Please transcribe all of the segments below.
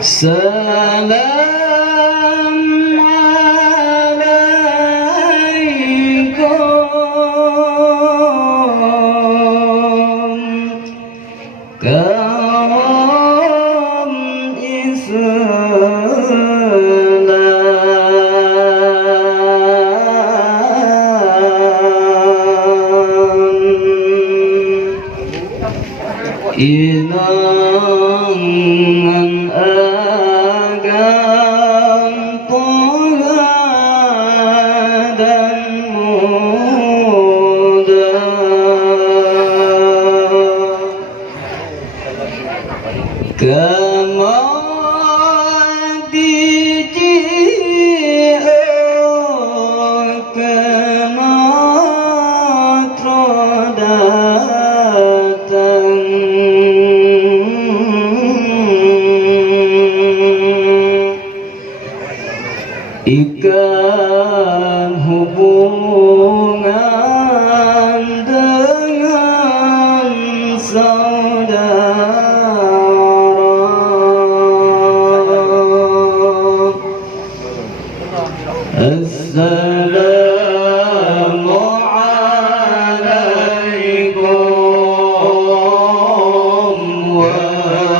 Salam alaikum kaum Islam inangan agam Tuhan dan muda ikan hubungan dengan saudara. Assalamu alaikum warahmatullah.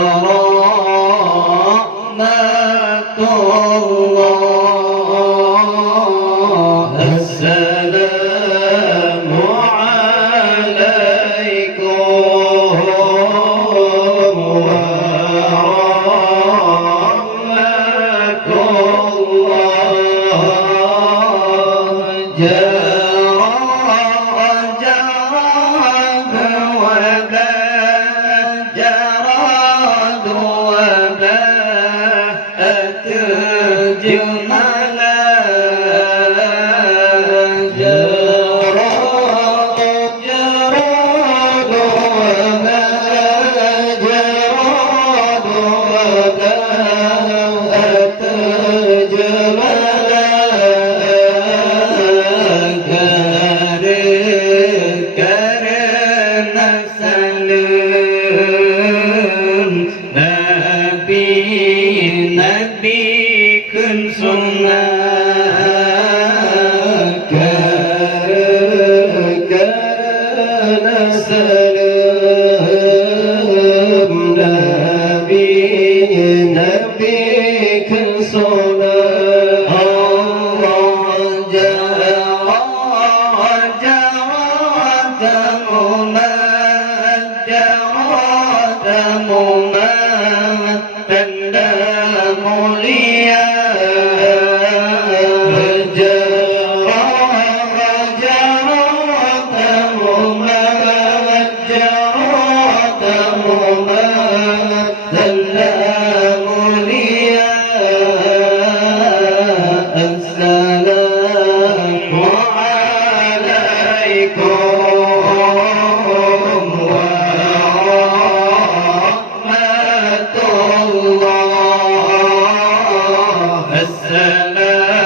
Assalamu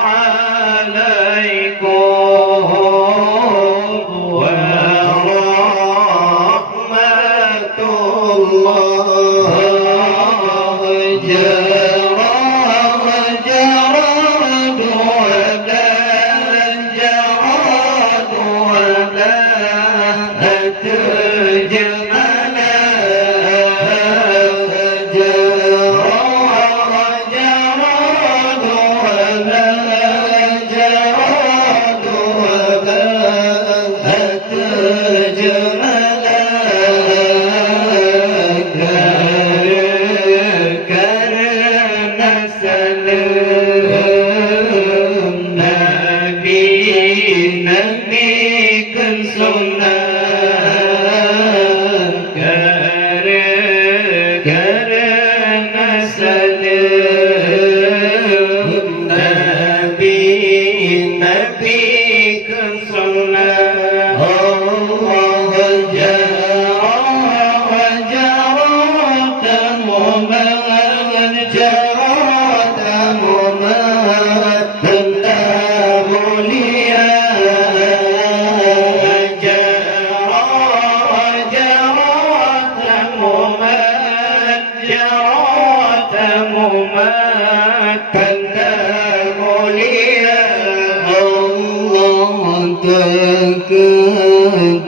alaikum warahmatullah.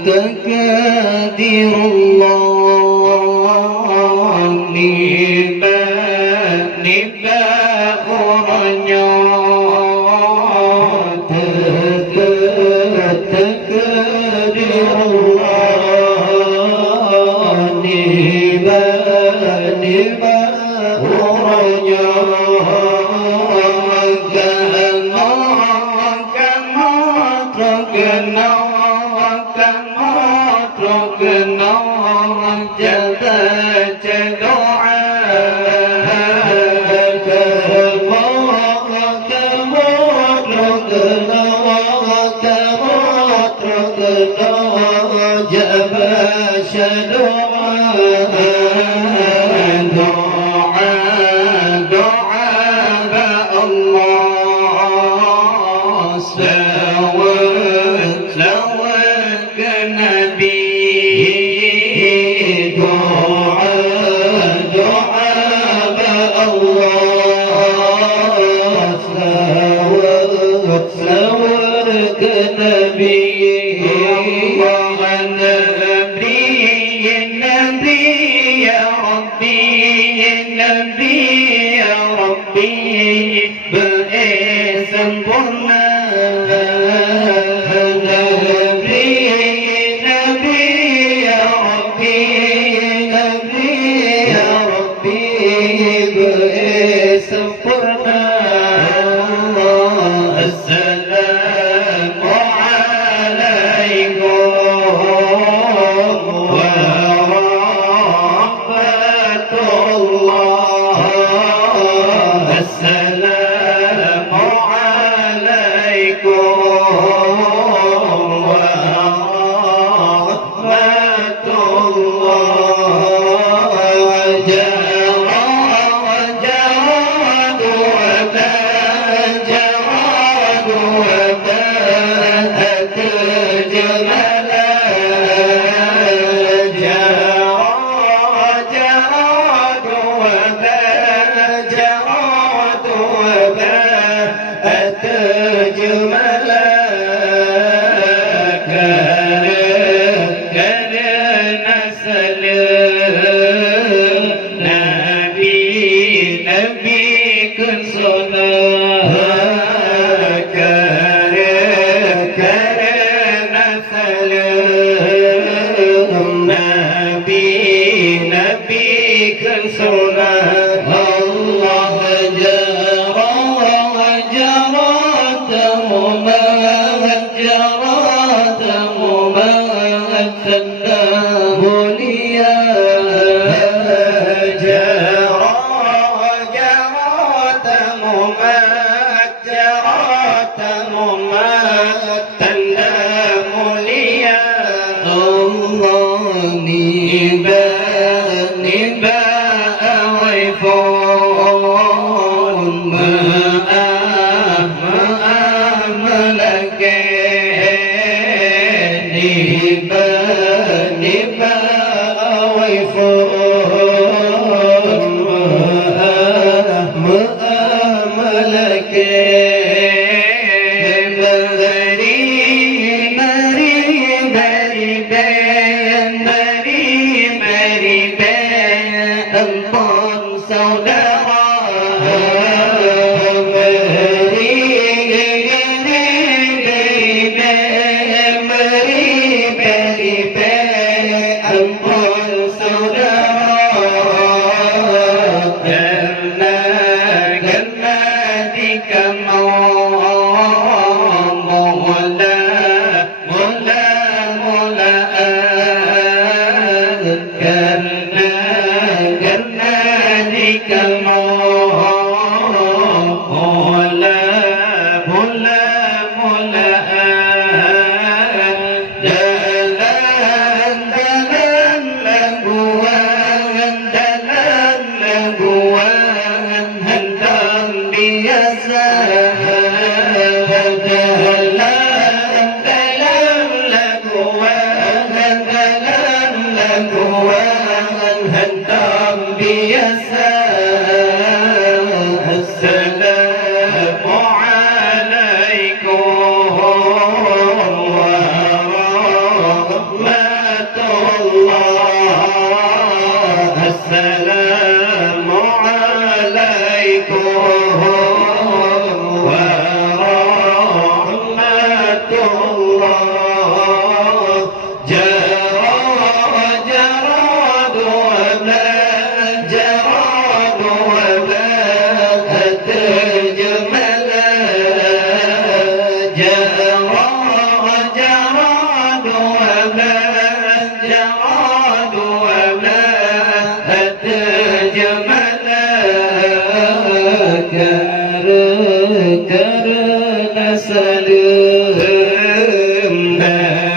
تكادر الله niba orangnya takadir Allah niba orangnya السلام عليكم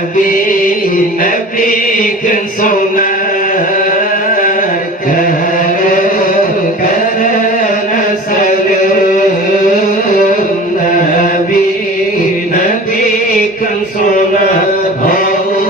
Nabi kan sunat karena salam Nabi kan sunat Allah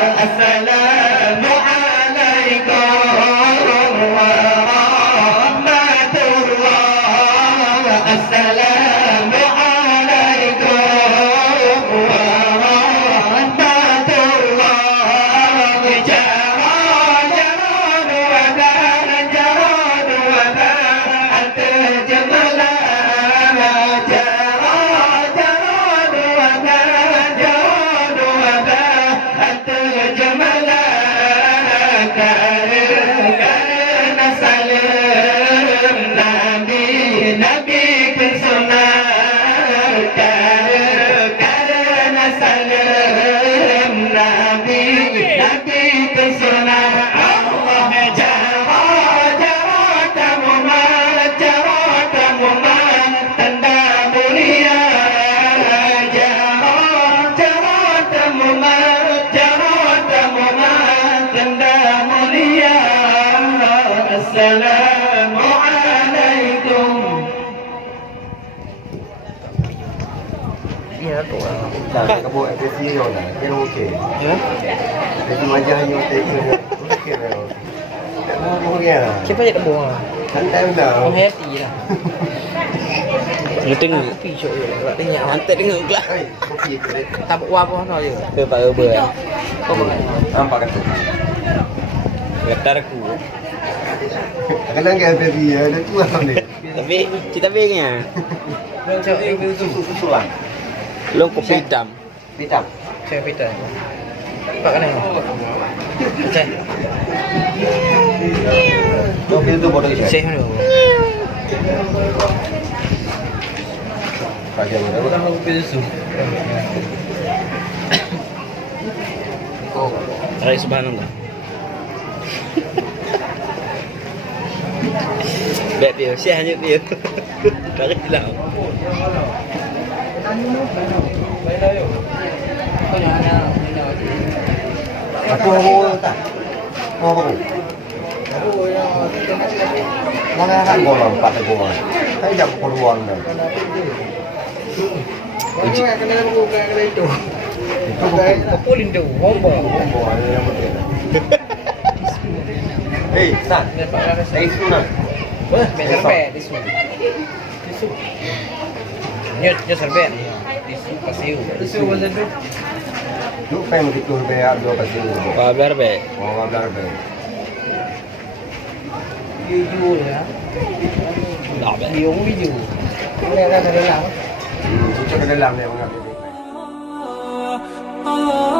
السلام عليكم ورحمة الله السلام عليكم ورحمة الله جراد وذا أنت جملا جراد وذا أنت جملا كان سلام نبي كسنا كان سلام نبي كسنا الله جرات مما تندى بنيا جرات مما تندى بنيا السلام عليكم Dah kabut FSC kau dah. Kira okey. Ya? Jadi wajah hanya okey. Okey dah. Tak mau okey lah. Siapa je tebung ah? Santai dah. Kau happy lah. Dia tengok. Happy syok je. Sebab tengok Hantar tengok kelas. Oi, okey ke dia? tak buat apa kau je. Ke Pak Uber. Kau bukan. Nampak kata. Getar aku. Kadang kan FSC ya, dia tu lah ni. Tapi kita bengnya. Cak itu Susulan. Long kopi hitam. Hitam. saya pita. Pak kan? Cak. Mobil tu bodoh je. Saya dulu. Pakai mana? Dah aku pesu. Oh, Rai subhanallah. Baik dia, saya hanya dia. Tak hilang. Aku mau tak? Mau aku. Mana kan bolong pak teguan. Saya jam keruan dah. Uji kena bukan kena itu. Itu bukan. Apa lindu? Bomba. Bombo ada yang betul. Hei, San. Saya sunat. Wah, main serbet tisu. Tisu. Nyot serbet. Tisu pasiu. Tisu macam tu. Lu pengen begitu bayar 2 pasir. Pak biar baik. Mau ngambil apa? Video ya. Tak baik. Video. Ini ada dalam. Cucuk ke dalam dia mengambil. ah